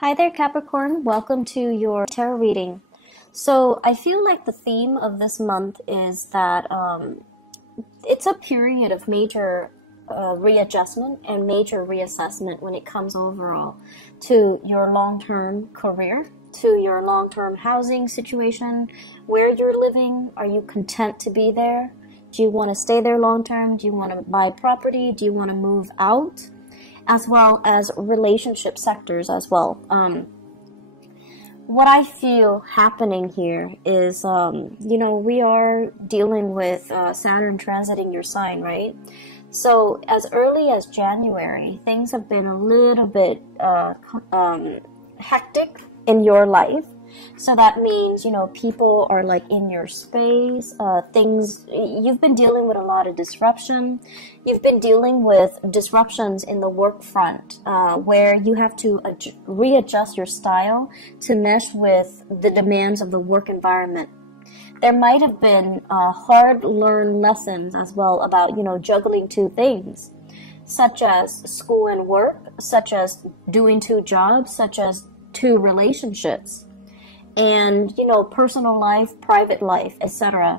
Hi there, Capricorn. Welcome to your tarot reading. So I feel like the theme of this month is that it's a period of major readjustment and major reassessment when it comes overall to your long-term career, to your long-term housing situation, where you're living. Are you content to be there? Do you want to stay there long-term? Do you want to buy property? Do you want to move out? As well as relationship sectors as well. What I feel happening here is, we are dealing with Saturn transiting your sign, right? So as early as January, things have been a little bit hectic in your life. So that means, people are like in your space, you've been dealing with a lot of disruption. You've been dealing with disruptions in the work front, where you have to readjust your style to mesh with the demands of the work environment. There might have been hard-learned lessons as well about, juggling two things, such as school and work, such as doing two jobs, such as two relationships. And, personal life, private life, etc.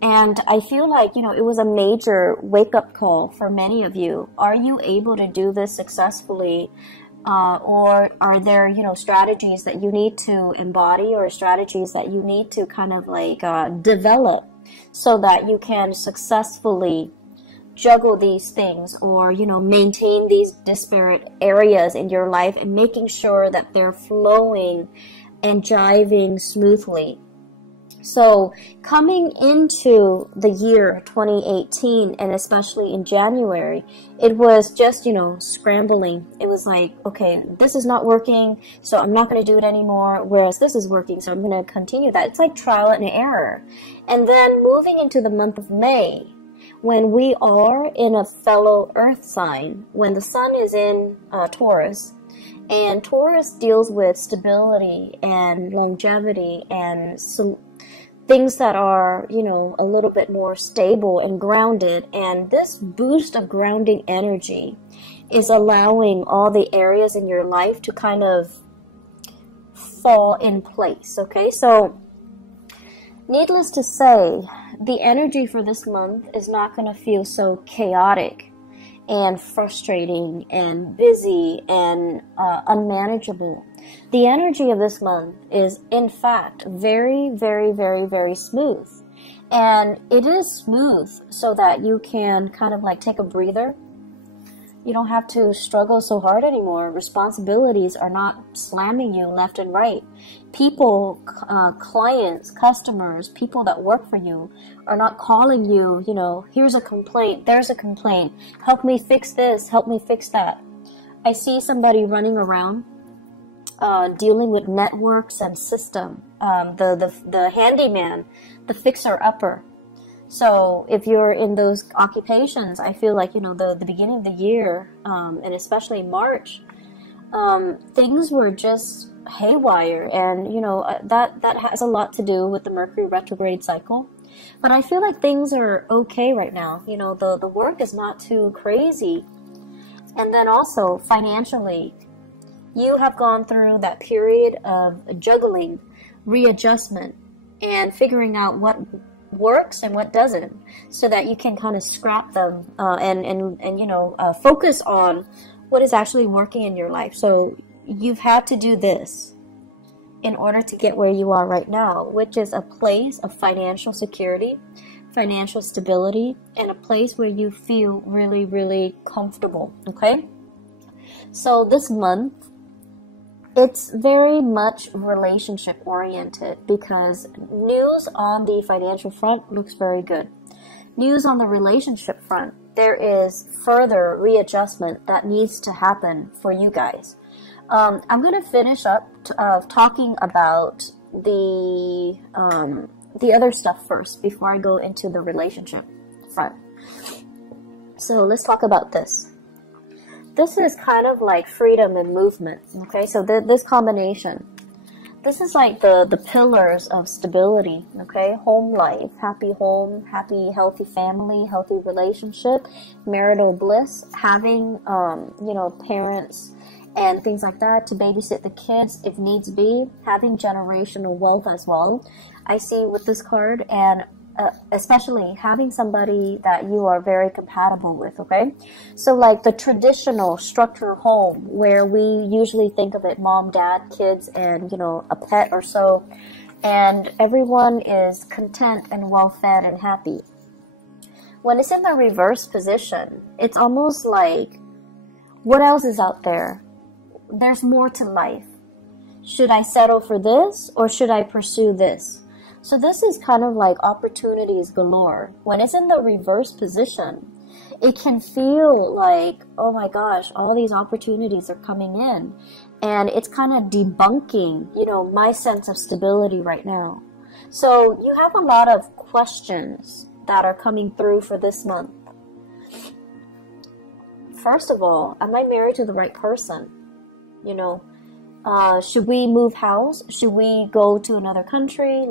And I feel like, it was a major wake-up call for many of you. Are you able to do this successfully? Or are there, strategies that you need to embody or strategies that you need to kind of like develop so that you can successfully juggle these things or, maintain these disparate areas in your life and making sure that they're flowing and jiving smoothly. So coming into the year 2018, and especially in January, it was just, scrambling. It was like, okay, this is not working, so I'm not going to do it anymore, whereas this is working, so I'm going to continue that. It's like trial and error. And then moving into the month of May, when we are in a fellow earth sign, when the sun is in Taurus, and Taurus deals with stability and longevity and things that are, a little bit more stable and grounded. And this boost of grounding energy is allowing all the areas in your life to kind of fall in place. Okay, so needless to say, the energy for this month is not going to feel so chaotic and frustrating and busy and unmanageable. The energy of this month is, in fact, very, very, very, very smooth. And it is smooth so that you can kind of like take a breather. You don't have to struggle so hard anymore. Responsibilities are not slamming you left and right. People, clients, customers, people that work for you are not calling you, here's a complaint, there's a complaint, help me fix this, help me fix that. I see somebody running around dealing with networks and system, the handyman, the fixer-upper. So if you're in those occupations, I feel like, the beginning of the year, and especially March, things were just haywire. And, that has a lot to do with the Mercury retrograde cycle. But I feel like things are okay right now. The work is not too crazy. And then also financially, you have gone through that period of juggling, readjustment, and figuring out what works and what doesn't, so that you can kind of scrap them and focus on what is actually working in your life. So you've had to do this in order to get where you are right now, which is a place of financial security, financial stability, and a place where you feel really, really comfortable. Okay, so this month, it's very much relationship oriented because news on the financial front looks very good. News on the relationship front, there is further readjustment that needs to happen for you guys. I'm going to finish up talking about the other stuff first before I go into the relationship front. So let's talk about this. This is kind of like freedom and movement, okay? So this combination, this is like the pillars of stability, okay? Home life, happy home, happy, healthy family, healthy relationship, marital bliss, having, parents and things like that, to babysit the kids if needs be, having generational wealth as well, I see with this card, and especially having somebody that you are very compatible with, okay? So like the traditional structured home where we usually think of it, mom, dad, kids, and, you know, a pet or so, and everyone is content and well-fed and happy. When it's in the reverse position, it's almost like, what else is out there? There's more to life. Should I settle for this, or should I pursue this? So this is kind of like opportunities galore. When it's in the reverse position, it can feel like, oh my gosh, all these opportunities are coming in. And it's kind of debunking, you know, my sense of stability right now. So you have a lot of questions that are coming through for this month. First of all, am I married to the right person? You know, should we move house? Should we go to another country,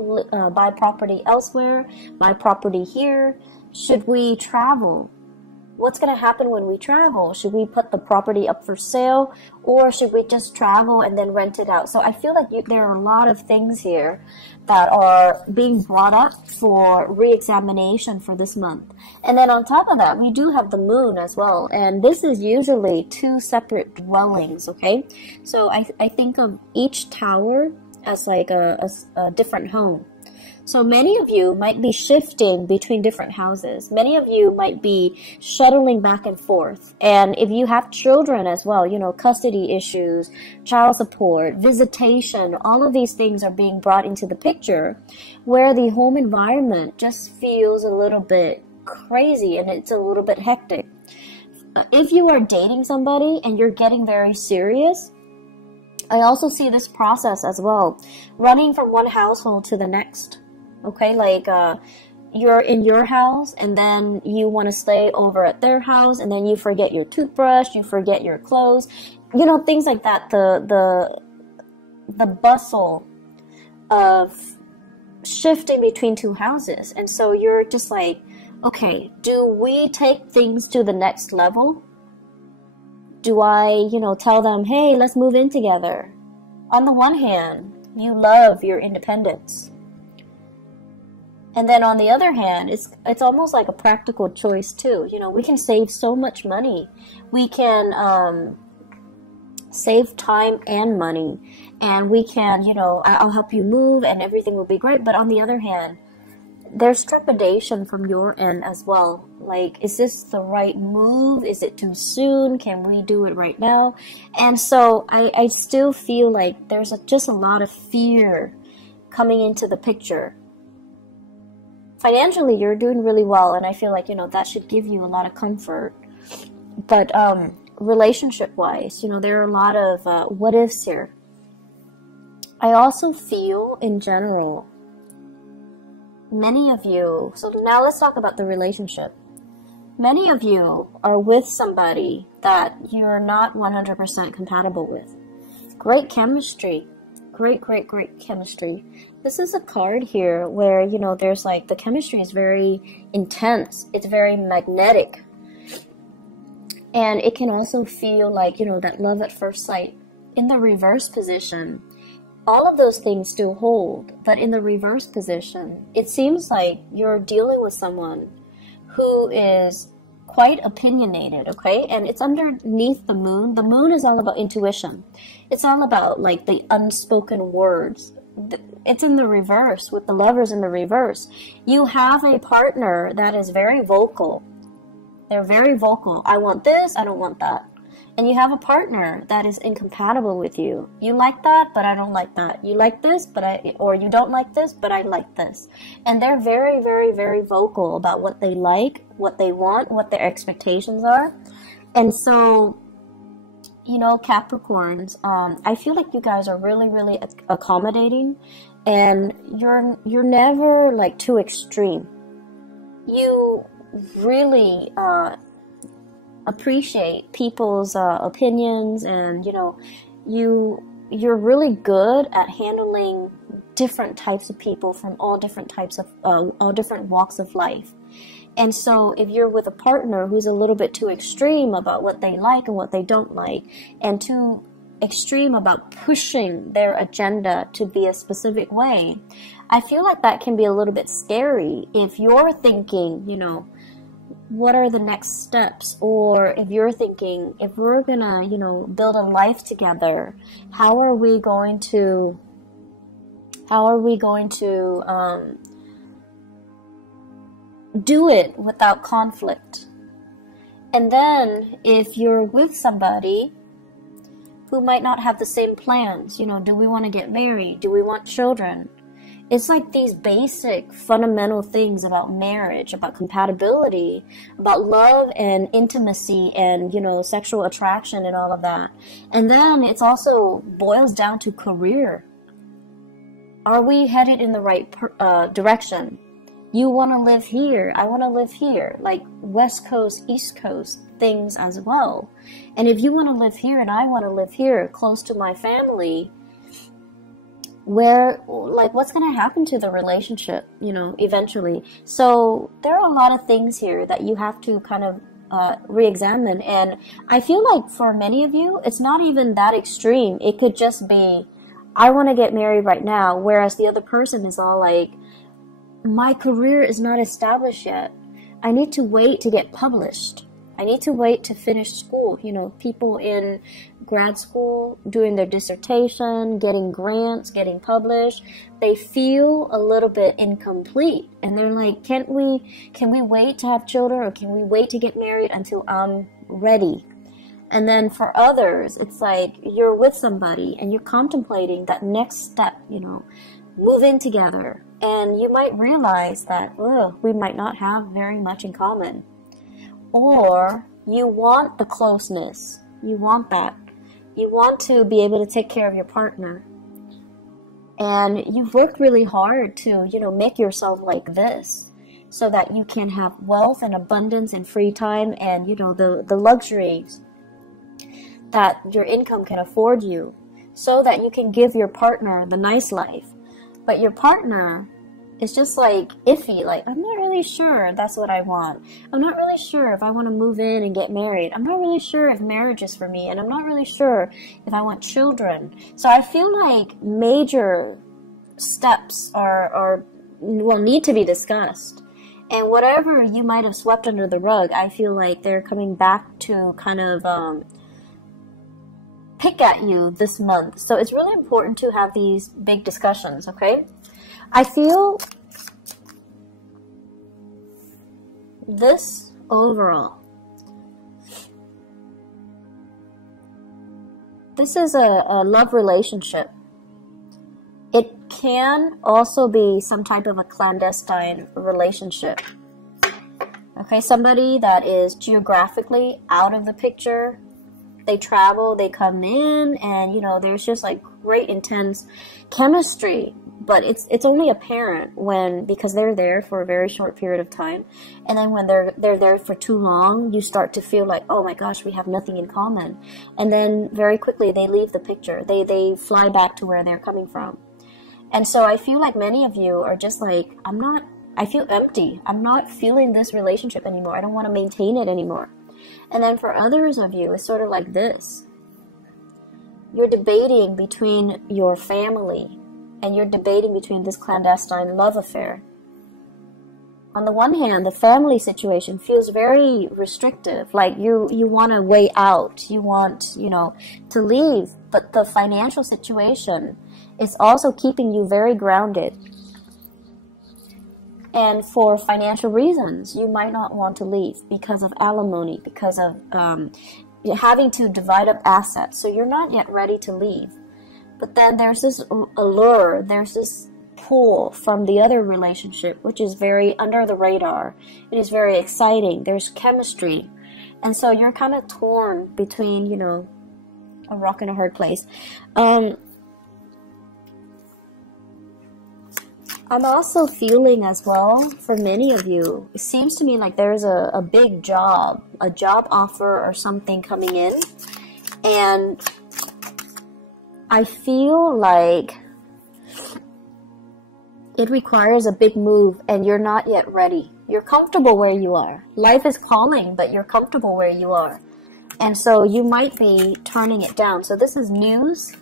buy property elsewhere, buy property here? Should we travel? What's going to happen when we travel? Should we put the property up for sale, or should we just travel and then rent it out? So I feel like there are a lot of things here that are being brought up for re-examination for this month. And then on top of that, we do have the moon as well. And this is usually two separate dwellings, okay? So I think of each tower as like a different home. So many of you might be shifting between different houses. Many of you might be shuttling back and forth. And if you have children as well, you know, custody issues, child support, visitation, all of these things are being brought into the picture, where the home environment just feels a little bit crazy and it's a little bit hectic. If you are dating somebody and you're getting very serious, I also see this process as well, running from one household to the next. Okay, like you're in your house and then you want to stay over at their house, and then you forget your toothbrush, you forget your clothes, you know, things like that. The bustle of shifting between two houses. And so you're just like, okay, do we take things to the next level? Do I, you know, tell them, hey, let's move in together? On the one hand, you love your independence. And then on the other hand, it's almost like a practical choice too. You know, we can save so much money. We can save time and money. And we can, you know, I'll help you move and everything will be great. But on the other hand, there's trepidation from your end as well. Like, is this the right move? Is it too soon? Can we do it right now? And so I still feel like there's just a lot of fear coming into the picture. Financially, you're doing really well, and I feel like, you know, that should give you a lot of comfort. But relationship-wise, you know, there are a lot of what-ifs here. I also feel, in general, many of you, so now let's talk about the relationship. Many of you are with somebody that you're not 100% compatible with. Great chemistry. Great chemistry. This is a card here where, you know, there's like, the chemistry is very intense. It's very magnetic. And it can also feel like, you know, that love at first sight. In the reverse position, all of those things still hold. But in the reverse position, it seems like you're dealing with someone who is quite opinionated, okay? And it's underneath the moon. The moon is all about intuition. It's all about like the unspoken words. It's in the reverse, with the Lovers in the reverse. You have a partner that is very vocal. They're very vocal. I want this, I don't want that. And you have a partner that is incompatible with you. You like that, but I don't like that. You like this, or you don't like this, but I like this. And they're very, very, very vocal about what they like, what they want, what their expectations are. And so, you know, Capricorns, I feel like you guys are really, really accommodating, and you're never like too extreme. You really appreciate people's opinions, and you know, you're really good at handling different types of people from all different types of all different walks of life. And so if you're with a partner who's a little bit too extreme about what they like and what they don't like, and too extreme about pushing their agenda to be a specific way, I feel like that can be a little bit scary if you're thinking, you know, what are the next steps? Or if you're thinking, if we're gonna, you know, build a life together, how are we going to do it without conflict? And then if you're with somebody who might not have the same plans, you know, do we want to get married? Do we want children? It's like these basic fundamental things about marriage, about compatibility, about love and intimacy and, you know, sexual attraction and all of that. And then it's also boils down to career. Are we headed in the right direction? You want to live here, I want to live here, like West Coast, East Coast things as well. And if you want to live here and I want to live here close to my family, where, like, what's going to happen to the relationship, you know, eventually? So there are a lot of things here that you have to kind of re-examine. And I feel like for many of you, it's not even that extreme. It could just be, I want to get married right now, whereas the other person is all like, my career is not established yet. I need to wait to get published. I need to wait to finish school. You know, people in grad school doing their dissertation, getting grants, getting published, they feel a little bit incomplete. And they're like, can we wait to have children, or can we wait to get married until I'm ready? And then for others, it's like you're with somebody and you're contemplating that next step, you know, move in together. And you might realize that, we might not have very much in common. Or you want the closeness. You want that. You want to be able to take care of your partner. And you've worked really hard to, you know, make yourself like this so that you can have wealth and abundance and free time and, you know, the luxuries that your income can afford you, so that you can give your partner the nice life. But your partner is just like iffy, like, I'm not really sure that's what I want. I'm not really sure if I want to move in and get married. I'm not really sure if marriage is for me, and I'm not really sure if I want children. So I feel like major steps will need to be discussed. And whatever you might have swept under the rug, I feel like they're coming back to kind of pick at you this month. So it's really important to have these big discussions, okay? I feel this overall. This is a love relationship. It can also be some type of a clandestine relationship. Okay, somebody that is geographically out of the picture. They travel, they come in, and, you know, there's just like great intense chemistry. But it's only apparent because they're there for a very short period of time. And then when they're there for too long, you start to feel like, oh my gosh, we have nothing in common. And then very quickly they leave the picture. They fly back to where they're coming from. And so I feel like many of you are just like, I feel empty. I'm not feeling this relationship anymore. I don't want to maintain it anymore. And then for others of you, it's sort of like this. You're debating between your family, and you're debating between this clandestine love affair. On the one hand, the family situation feels very restrictive, like you want a way out, you want, you know, to leave, but the financial situation is also keeping you very grounded. And for financial reasons, you might not want to leave because of alimony, because of having to divide up assets, so you're not yet ready to leave. But then there's this allure, there's this pull from the other relationship, which is very under the radar. It is very exciting. There's chemistry. And so you're kind of torn between, you know, a rock and a hard place. I'm also feeling as well, for many of you, it seems to me like there's a big job, a job offer or something coming in. And I feel like it requires a big move and you're not yet ready. You're comfortable where you are. Life is calling, but you're comfortable where you are. And so you might be turning it down. So this is news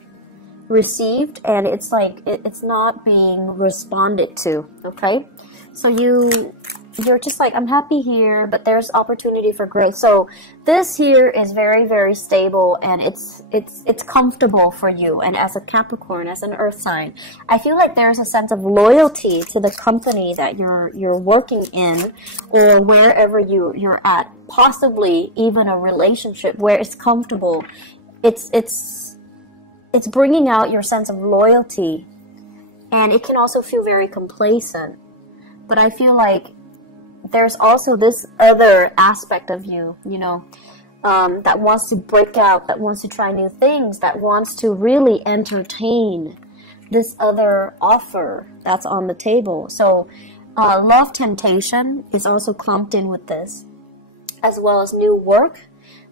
received, and it's like it's not being responded to. Okay, so you're just like, I'm happy here, but there's opportunity for growth. So this here is very, very stable, and it's comfortable for you. And as a Capricorn, as an earth sign, I feel like there's a sense of loyalty to the company that you're working in, or wherever you're at, possibly even a relationship where it's comfortable. It's bringing out your sense of loyalty, and it can also feel very complacent. But I feel like there's also this other aspect of you, you know, that wants to break out, that wants to try new things, that wants to really entertain this other offer that's on the table. So love temptation is also clumped in with this, as well as new work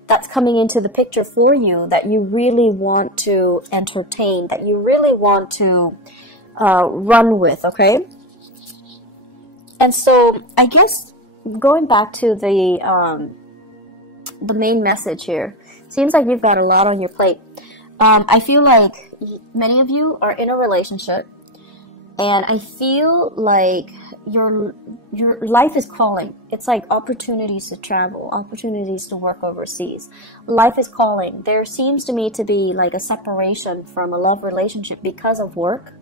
that's coming into the picture for you that you really want to entertain, that you really want to run with, okay? And so I guess going back to the main message here, seems like you've got a lot on your plate. I feel like many of you are in a relationship, and I feel like your life is calling. It's like opportunities to travel, opportunities to work overseas. Life is calling. There seems to me to be like a separation from a love relationship because of work.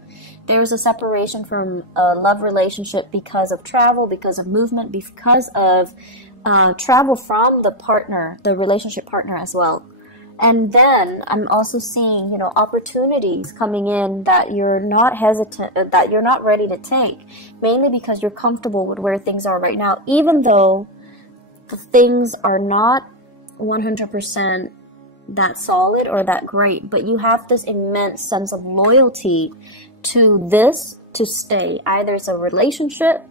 There's a separation from a love relationship because of travel, because of movement, because of travel from the partner, the relationship partner as well. And then I'm also seeing, you know, opportunities coming in that you're not hesitant, that you're not ready to take, mainly because you're comfortable with where things are right now, even though the things are not 100% that solid or that great, but you have this immense sense of loyalty to this to stay. Either it's a relationship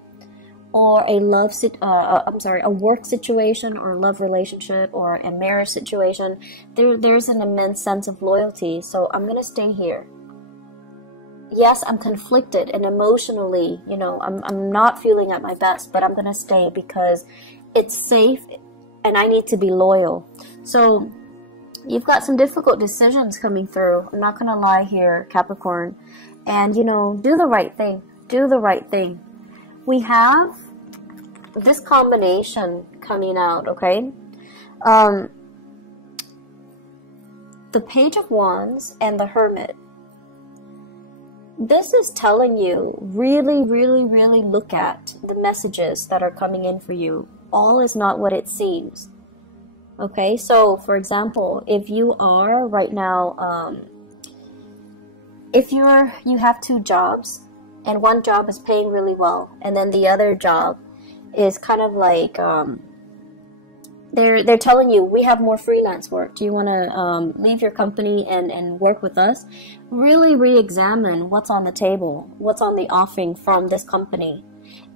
or a a work situation, or a love relationship, or a marriage situation. There's an immense sense of loyalty. So I'm gonna stay here. Yes, I'm conflicted, and emotionally, you know, I'm not feeling at my best, but I'm gonna stay because it's safe, and I need to be loyal. So you've got some difficult decisions coming through. I'm not gonna lie here, Capricorn. And, you know, do the right thing. Do the right thing. We have this combination coming out, okay? The Page of Wands and the Hermit. This is telling you, really, really, really look at the messages that are coming in for you. All is not what it seems. Okay, so for example, if you are right now, if you have two jobs, and one job is paying really well, and then the other job is kind of like, they're telling you, we have more freelance work. Do you want to leave your company and work with us? Really re-examine what's on the table, what's on the offering from this company,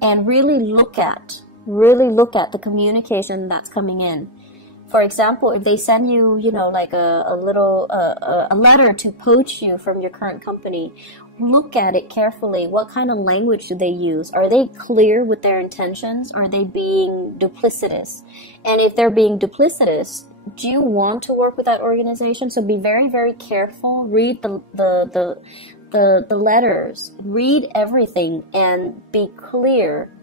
and really look at the communication that's coming in. For example, if they send you, you know, like a letter to poach you from your current company, look at it carefully. What kind of language do they use? Are they clear with their intentions? Or are they being duplicitous? And if they're being duplicitous, do you want to work with that organization? So be very, very careful. Read the letters. Read everything and be clear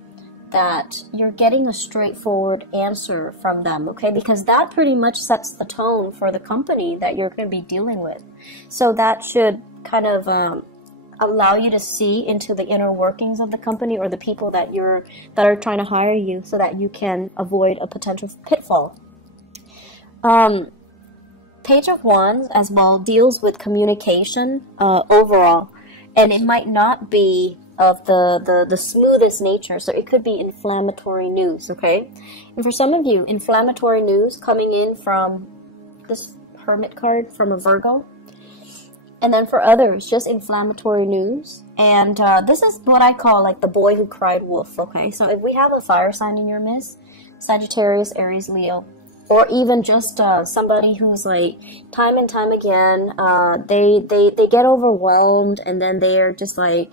that you're getting a straightforward answer from them, okay? Because that pretty much sets the tone for the company that you're going to be dealing with. So that should kind of allow you to see into the inner workings of the company, or the people that are trying to hire you, so that you can avoid a potential pitfall. Page of Wands as well deals with communication overall, and it might not be of the smoothest nature, so it could be inflammatory news, okay? And for some of you, inflammatory news coming in from this Hermit card from a Virgo, and then for others, just inflammatory news. And this is what I call like the boy who cried wolf, okay? So if we have a fire sign in your midst, Sagittarius, Aries, Leo, or even just somebody who's like, time and time again, they get overwhelmed, and then they're just like,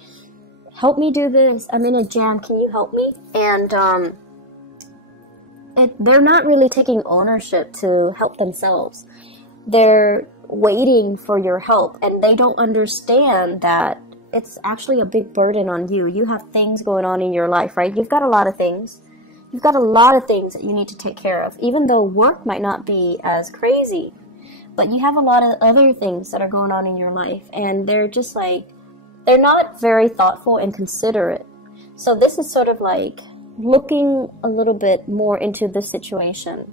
help me do this, I'm in a jam, can you help me? And they're not really taking ownership to help themselves. They're waiting for your help, and they don't understand that it's actually a big burden on you. You have things going on in your life, right? You've got a lot of things. You've got a lot of things that you need to take care of, even though work might not be as crazy. But you have a lot of other things that are going on in your life, and they're just like, they're not very thoughtful and considerate. So this is sort of like looking a little bit more into the situation.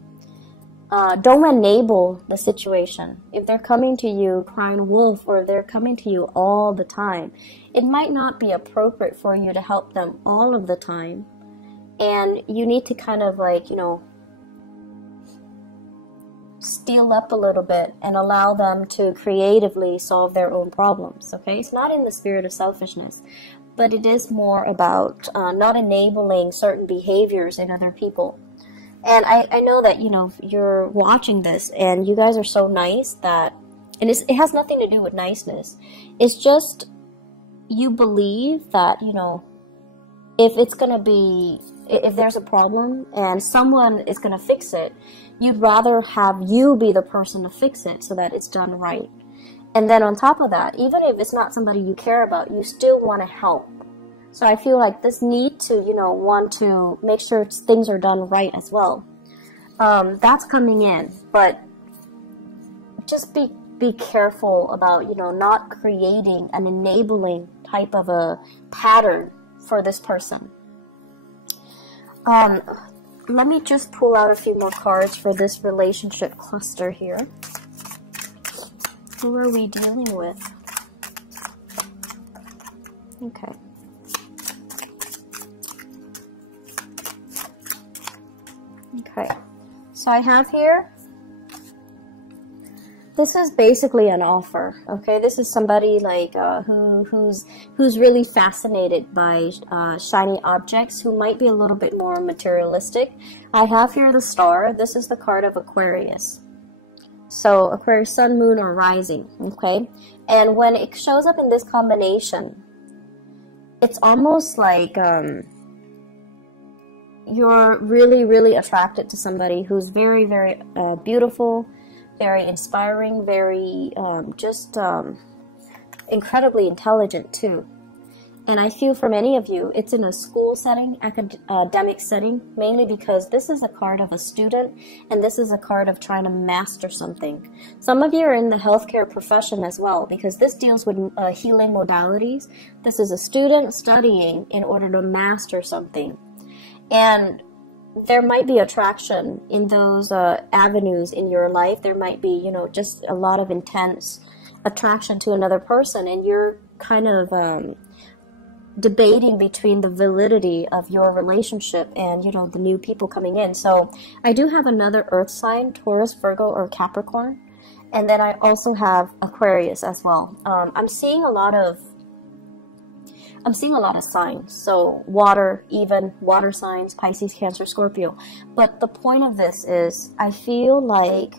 Don't enable the situation. If they're coming to you crying wolf, or they're coming to you all the time, it might not be appropriate for you to help them all of the time. And you need to kind of like, you know, steal up a little bit and allow them to creatively solve their own problems, okay? It's not in the spirit of selfishness, but it is more about not enabling certain behaviors in other people. And I know that, you know, you're watching this and you guys are so nice that, and it has nothing to do with niceness. It's just, you believe that, you know, if it's going to be, if there's a problem and someone is going to fix it, you'd rather have you be the person to fix it so that it's done right. And then on top of that, even if it's not somebody you care about, you still want to help. So I feel like this need to, you know, want to make sure things are done right as well. That's coming in, but just be careful about, you know, not creating an enabling type of a pattern for this person. Let me just pull out a few more cards for this relationship cluster here. Who are we dealing with? Okay. Okay, so I have here, this is basically an offer, okay? This is somebody like who's really fascinated by shiny objects, who might be a little bit more materialistic. I have here the star. This is the card of Aquarius. So Aquarius, sun, moon, or rising, okay? And when it shows up in this combination, it's almost like you're really, really attracted to somebody who's very, very beautiful, very inspiring, very incredibly intelligent too. And I feel for many of you, it's in a school setting, academic setting, mainly because this is a card of a student, and this is a card of trying to master something. Some of you are in the healthcare profession as well, because this deals with healing modalities. This is a student studying in order to master something. And there might be attraction in those avenues in your life. There might be, you know, just a lot of intense attraction to another person, and you're kind of debating between the validity of your relationship and, you know, the new people coming in. So I do have another earth sign, Taurus, Virgo, or Capricorn. And then I also have Aquarius as well. I'm seeing a lot of signs. So water, even water signs, Pisces, Cancer, Scorpio. But the point of this is, I feel like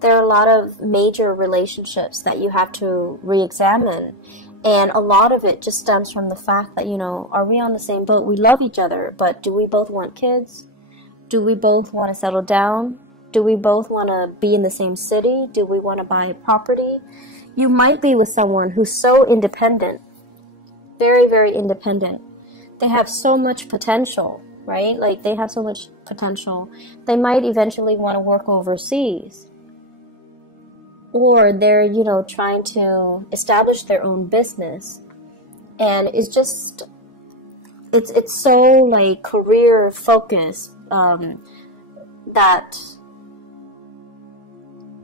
there are a lot of major relationships that you have to re-examine. And a lot of it just stems from the fact that, you know, are we on the same boat? We love each other, but do we both want kids? Do we both want to settle down? Do we both want to be in the same city? Do we want to buy a property? You might be with someone who's so independent, very, very independent. They have so much potential, right? Like, they have so much potential. They might eventually want to work overseas. Or they're, you know, trying to establish their own business. And it's just, it's so, like, career focused that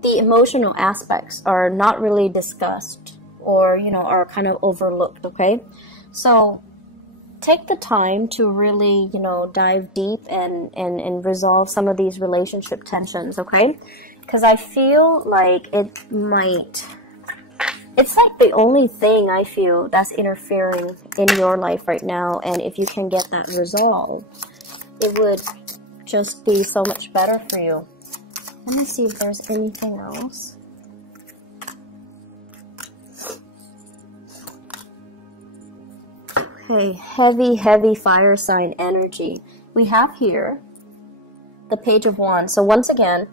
the emotional aspects are not really discussed, or, you know, are kind of overlooked, okay? So take the time to really, you know, dive deep and resolve some of these relationship tensions, okay? Because I feel like it's like the only thing I feel that's interfering in your life right now. And if you can get that resolved, it would just be so much better for you. Let me see if there's anything else. Okay, heavy, heavy fire sign energy. We have here the Page of Wands. So once again,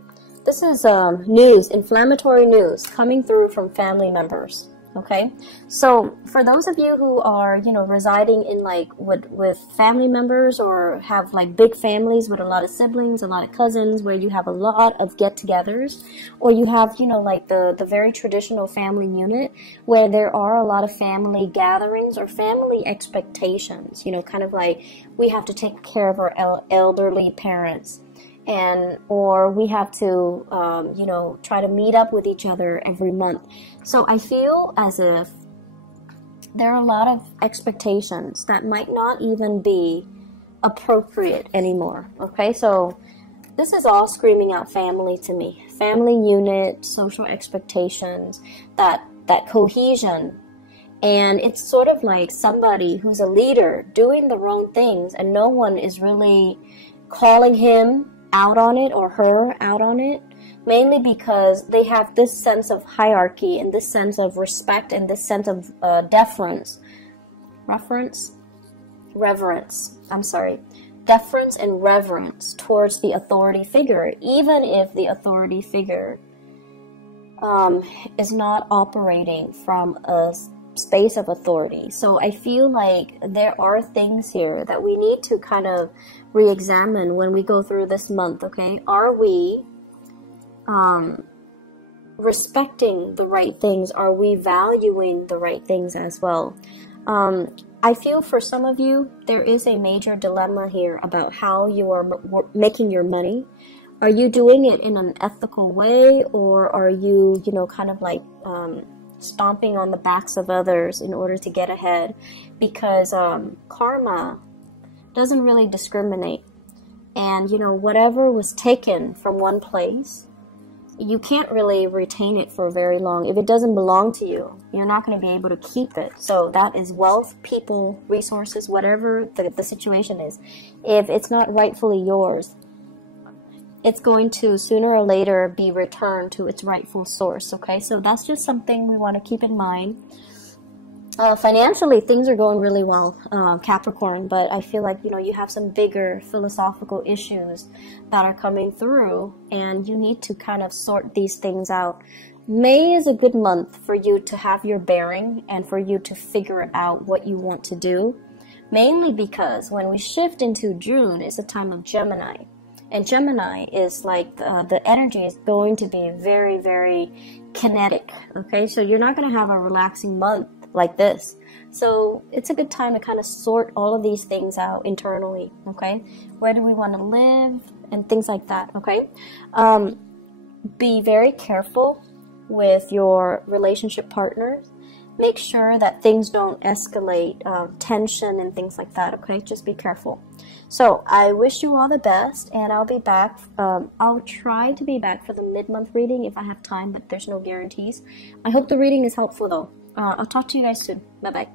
this is news, inflammatory news coming through from family members. Okay, so for those of you who are, you know, residing in like with family members, or have like big families with a lot of siblings, a lot of cousins, where you have a lot of get-togethers, or you have, you know, like the very traditional family unit where there are a lot of family gatherings or family expectations, you know, kind of like we have to take care of our elderly parents, and or we have to you know, try to meet up with each other every month. So I feel as if there are a lot of expectations that might not even be appropriate anymore. Okay, so this is all screaming out family to me. Family unit, social expectations, that cohesion. And it's sort of like somebody who's a leader doing the wrong things, and no one is really calling him out on it or her out on it, mainly because they have this sense of hierarchy and this sense of respect and this sense of deference and reverence towards the authority figure, even if the authority figure is not operating from a space of authority. So I feel like there are things here that we need to kind of re-examine when we go through this month. Okay, are we respecting the right things? Are we valuing the right things as well? I feel for some of you there is a major dilemma here about how you are making your money. Are you doing it in an ethical way, or are you, you know, kind of like stomping on the backs of others in order to get ahead? Because karma doesn't really discriminate, and, you know, whatever was taken from one place, you can't really retain it for very long. If it doesn't belong to you, you're not going to be able to keep it. So that is wealth, people, resources, whatever the situation is. If it's not rightfully yours, it's going to sooner or later be returned to its rightful source. Okay, so that's just something we want to keep in mind. Financially, things are going really well, Capricorn, but I feel like, you know, you have some bigger philosophical issues that are coming through, and you need to kind of sort these things out. May is a good month for you to have your bearing and for you to figure out what you want to do, mainly because when we shift into June, it's a time of Gemini. And Gemini is like the energy is going to be very, very kinetic. Okay, so you're not going to have a relaxing month like this. So it's a good time to kind of sort all of these things out internally. Okay, where do we want to live and things like that. Okay, be very careful with your relationship partners. Make sure that things don't escalate tension and things like that. Okay, just be careful. So I wish you all the best, and I'll be back. I'll try to be back for the mid-month reading if I have time, but there's no guarantees. I hope the reading is helpful though. I'll talk to you guys soon. Bye-bye.